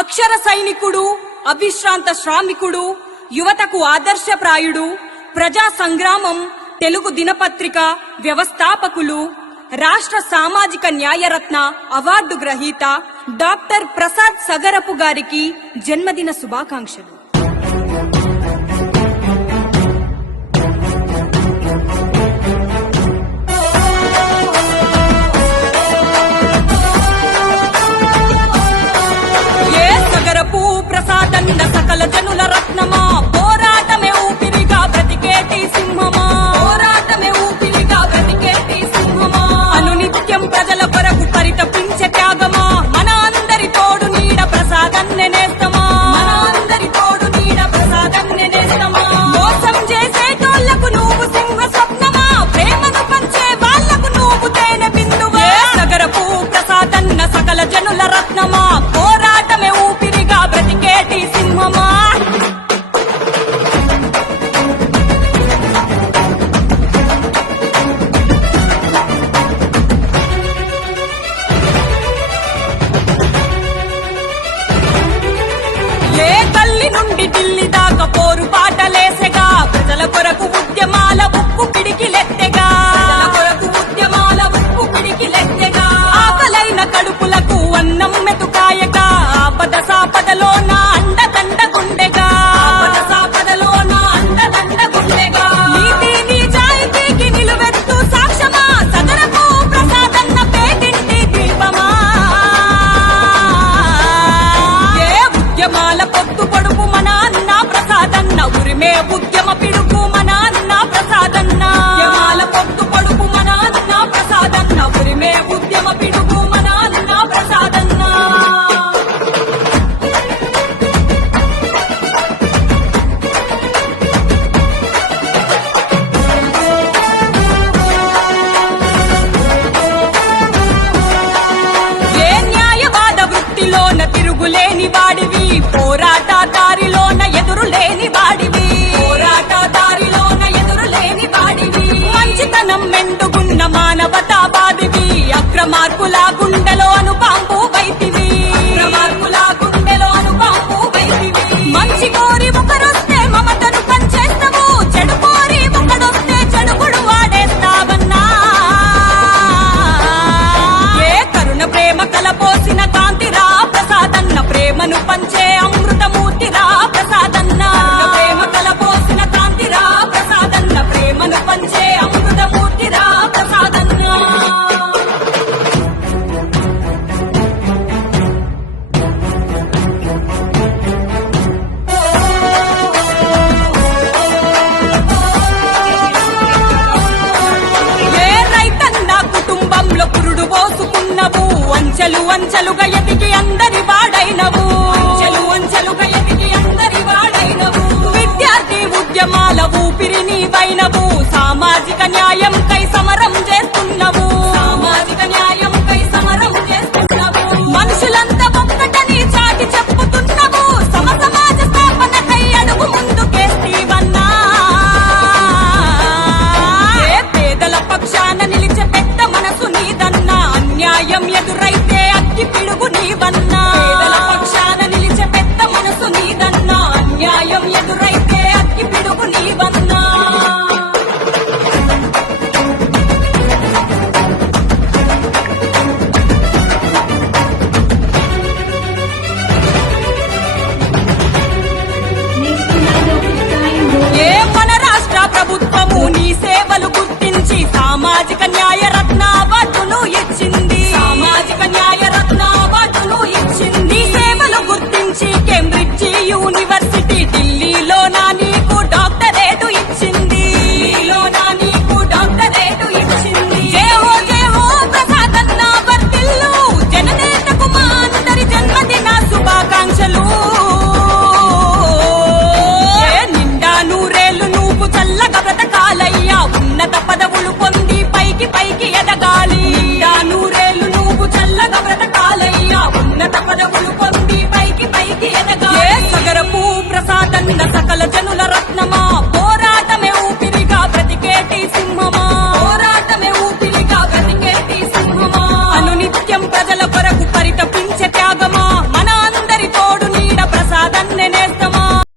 అక్షర సైనికుడు, అవిశ్రాంత శ్రామికుడు, యువతకు ఆదర్శప్రాయుడు, ప్రజా సంగ్రామం తెలుగు దినపత్రిక వ్యవస్థాపకులు, రాష్ట్ర సామాజిక న్యాయరత్న అవార్డు గ్రహీత డాక్టర్ ప్రసాద్ సగరపు గారికి జన్మదిన శుభాకాంక్షలు. ప్రసాదన్న సకల జనుల రత్నమా, పోరాటమే ఊపిరిగా బ్రతికేటి సింహమా, పోరాటమే ఊపిరిగా బ్రతికేటి సింహమా, అనునిత్యం ప్రజల కొరకు పరితపించే త్యాగమా, మన అందరి తోడు నీడ ప్రసాదన్నే నేస్తమా, మన అందరి తోడు నీడ ప్రసాదన్నే నేస్తమా, మోసం చేసేటోళ్లకు నువ్వు సింహ స్వప్నమా, ప్రేమను పంచే వాళ్లకు నువ్వు తేనె బిందువా, సగరపు ప్రసాదన్న సకల జనుల రత్నమా, పోరాటమే ఊపిరిగా బ్రతికేటి సింహమా. ఏ గల్లి నుండి ఢిల్లీ దాకా పోరు పాటలేసెగా, ప్రజల కొరకు ఉద్యమాల ఉప్పు పిడికిలెత్తెగా, ప్రజల కొరకు ఉద్యమాల ఉప్పు పిడికిలెత్తెగా, ఆకలైన కడుపులకు అన్నం మెతుకాయగా, ఆపద సాపదలోన అండదండ గుండెగా, ఆపద సాపదలోన అండదండ గుండెగా, నీతి నిజాయితీకి నిలువెత్తు సాక్ష్యమా, సగరపు ప్రసాదన్న పేటింటి దీపమా, ఏ ఉద్యమాల పొత్తు పొడుపు మన అన్న ప్రసాదన్న, ఉరిమే ఉద్యమ పిడుగు మన అన్న ప్రసాదన్న, ఉద్యమాల పొత్తు పొడుపు మన అన్న ప్రసాదన్న, ఉరిమే ఉద్యమ పిడుగు మన అన్న ప్రసాదన్న. ఏ న్యాయవాద వృత్తిలోన తిరుగులేని వాడివి, పోరాట దారిలోన ఎదురులేని వాడివి, పోరాట దారిలోన ఎదురులేని వాడివి, మంచితనం మెండుగున్న మానవతావాదివి, అక్రమార్కుల గుండెలో అనుపాంపు వైతివి, అక్రమార్కుల గుండెలో అనుపాంపు వైతివి, మంచి కోరి ఒకరొస్తే మమతను పంచేస్తావు, చెడు కోరి ఒకడొస్తే చెడుగుడు వాడేస్తావన్నా, ఏ కరుణ ప్రేమ కలపోసిన కాంతిరా ప్రసాదన్న, ప్రేమను పంచే అమృతమూర్తిరా ప్రసాదన్న, ప్రేమ కలపోసిన కాంతిరా ప్రసాదన్న, ప్రేమను పంచే అమృతమూర్తిరా ప్రసాదన్న. ఏ రైతన్న కుటుంబంలో పురుడు పోసుకున్నవు, అంచెలు అంచెలుగా ఎదిగి అందరి వాడైనవు, అంచెలు అంచెలుగా ఎదిగి అందరి వాడైనవు, విద్యార్థి ఉద్యమాల ఊపిరి నీవైనవు, సామాజిక న్యాయం కై సమరం చేస్తున్నవు, సామాజిక న్యాయం కై సమరం చేస్తున్నవు, మనుషులంతా ఒక్కటని చాటి చెప్పుతున్నవు, సమాజ స్థాపనకై అడుగు ముందుకేస్తీవన్నా, ఏ పేదల పక్షాన నిలిచే పెద్ద మనసు నీదన్నా, అన్యాయం ఎదురైతే అగ్గి పిడుగు నీవన్నా, పేదల పక్షాన నిలిచే పెద్ద మనసు నీదన్నా, అన్యాయం